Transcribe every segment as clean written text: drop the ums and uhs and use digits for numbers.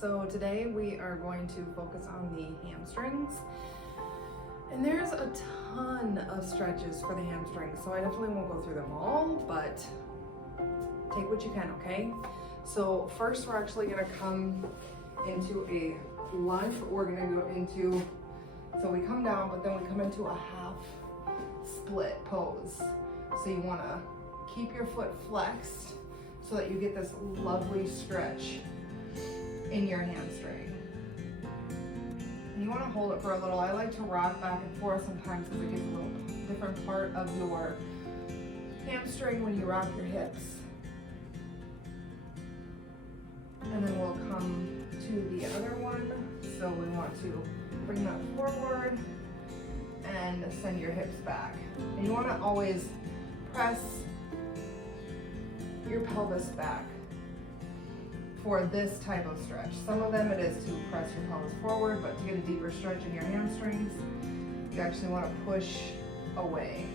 So today we are going to focus on the hamstrings. And there's a ton of stretches for the hamstrings, so I definitely won't go through them all, but take what you can, okay? So first we're actually gonna come into a lunge. We're gonna go into, so we come down, but then we come into a half split pose. So you wanna keep your foot flexed so that you get this lovely stretch in your hamstring. And you want to hold it for a little. I like to rock back and forth sometimes because it gives a little different part of your hamstring when you rock your hips. And then we'll come to the other one. So we want to bring that forward and send your hips back. And you want to always press your pelvis back for this type of stretch. Some of them it is to press your pelvis forward, but to get a deeper stretch in your hamstrings, you actually want to push away.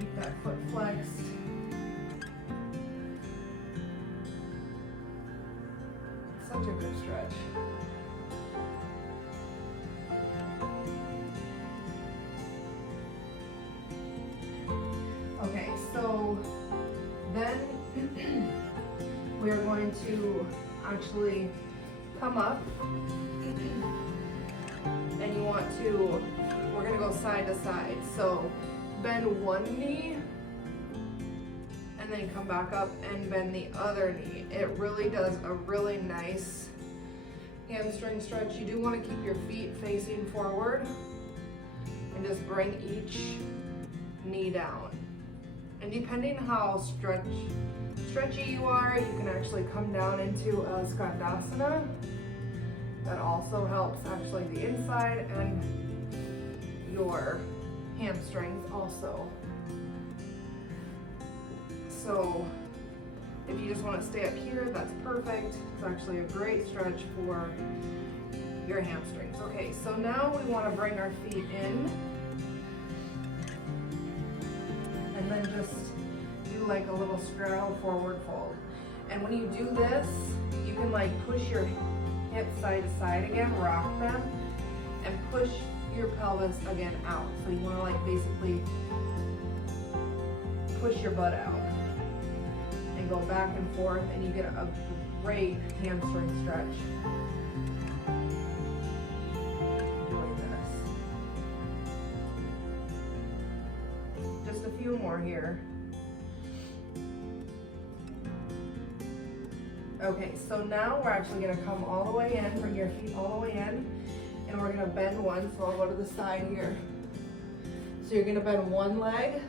Keep that foot flexed. Such a good stretch. Okay, so then we are going to actually come up and you want to, we're gonna go side to side. So bend one knee and then come back up and bend the other knee. It really does a really nice hamstring stretch. You do want to keep your feet facing forward and just bring each knee down. And depending how stretchy you are, you can actually come down into a Skandasana. That also helps actually the inside and your hamstrings also. So if you just want to stay up here, that's perfect. It's actually a great stretch for your hamstrings. Okay, so now we want to bring our feet in and then just do like a little straddle forward fold. And when you do this, you can like push your hips side to side again, rock them, and push your pelvis again out. So you want to like basically push your butt out and go back and forth, and you get a great hamstring stretch doing this. Just a few more here. Okay, so now we're actually gonna come all the way in, bring your feet all the way in, and we're gonna bend one, so I'll go to the side here. So you're gonna bend one leg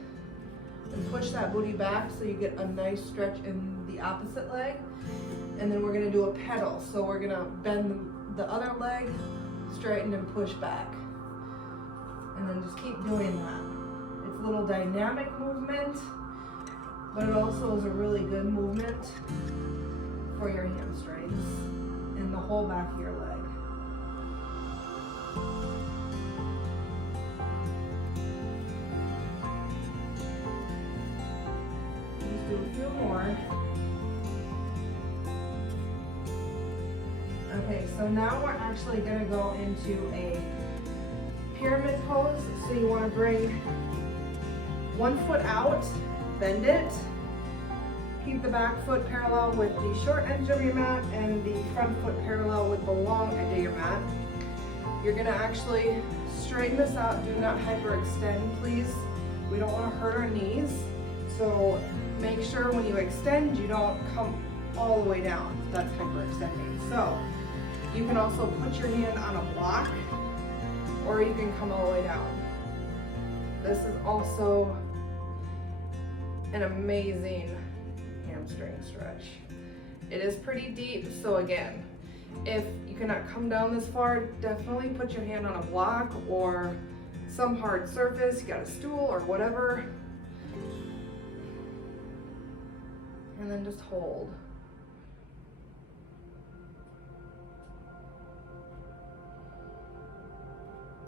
and push that booty back so you get a nice stretch in the opposite leg. And then we're gonna do a pedal. So we're gonna bend the other leg, straighten and push back. And then just keep doing that. It's a little dynamic movement, but it also is a really good movement for your hamstrings and the whole back of your leg. Just do a few more. Okay, so now we're actually going to go into a pyramid pose. So you want to bring one foot out, bend it. Keep the back foot parallel with the short edge of your mat and the front foot parallel with the long edge of your mat. You're gonna actually straighten this out. Do not hyperextend, please. We don't wanna hurt our knees. So make sure when you extend, you don't come all the way down. That's hyperextending. So you can also put your hand on a block, or you can come all the way down. This is also an amazing hamstring stretch. It is pretty deep, so again, if you cannot come down this far, definitely put your hand on a block or some hard surface. You got a stool or whatever, and then just hold.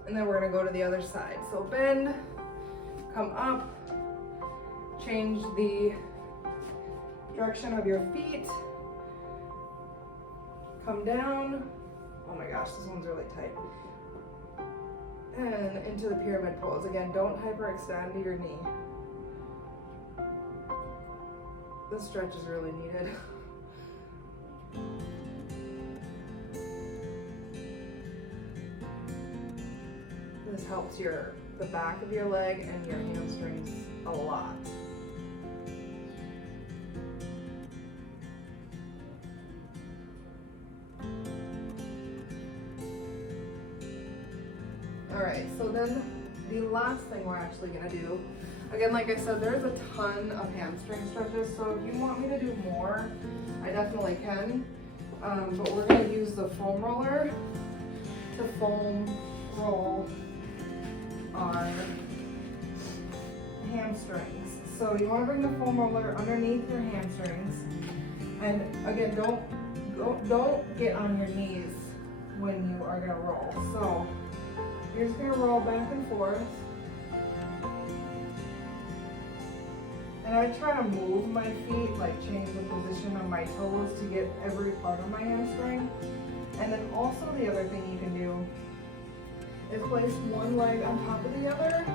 And then we're gonna go to the other side. So bend, come up, change the direction of your feet, come down. Oh my gosh, this one's really tight. And into the pyramid pose. Again, don't hyperextend your knee. This stretch is really needed. This helps the back of your leg and your hamstrings a lot. Alright, so then the last thing we're actually going to do, again, like I said, there's a ton of hamstring stretches, so if you want me to do more, I definitely can. But we're going to use the foam roller to foam roll our hamstrings. So you want to bring the foam roller underneath your hamstrings, and again, don't get on your knees when you are going to roll. So you're just going to roll back and forth. And I try to move my feet, like change the position of my toes to get every part of my hamstring. And then also the other thing you can do is place one leg on top of the other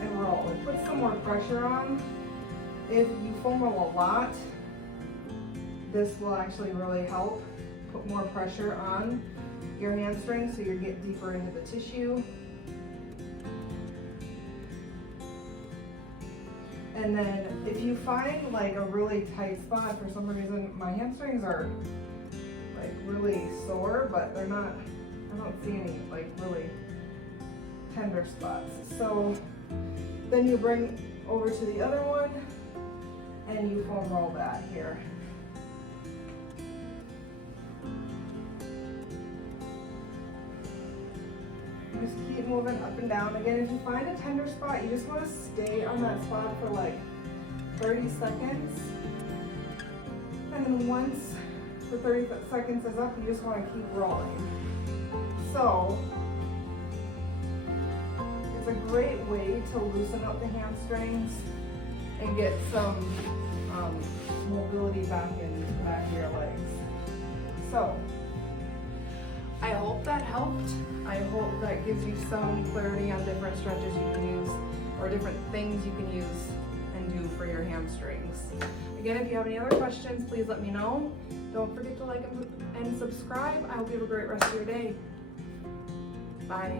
and roll. It puts some more pressure on. If you foam roll a lot, this will actually really help put more pressure on your hamstring so you get deeper into the tissue. And then if you find like a really tight spot, for some reason my hamstrings are like really sore, but they're not, I don't see any like really tender spots. So then you bring over to the other one and you foam roll that here. Just keep moving up and down. Again, if you find a tender spot, you just want to stay on that spot for like 30 seconds. And then once the 30 seconds is up, you just want to keep rolling. So it's a great way to loosen up the hamstrings and get some mobility back in the back of your legs. So I hope that helped. I hope that gives you some clarity on different stretches you can use or different things you can use and do for your hamstrings. Again, if you have any other questions, please let me know. Don't forget to like and subscribe. I hope you have a great rest of your day. Bye.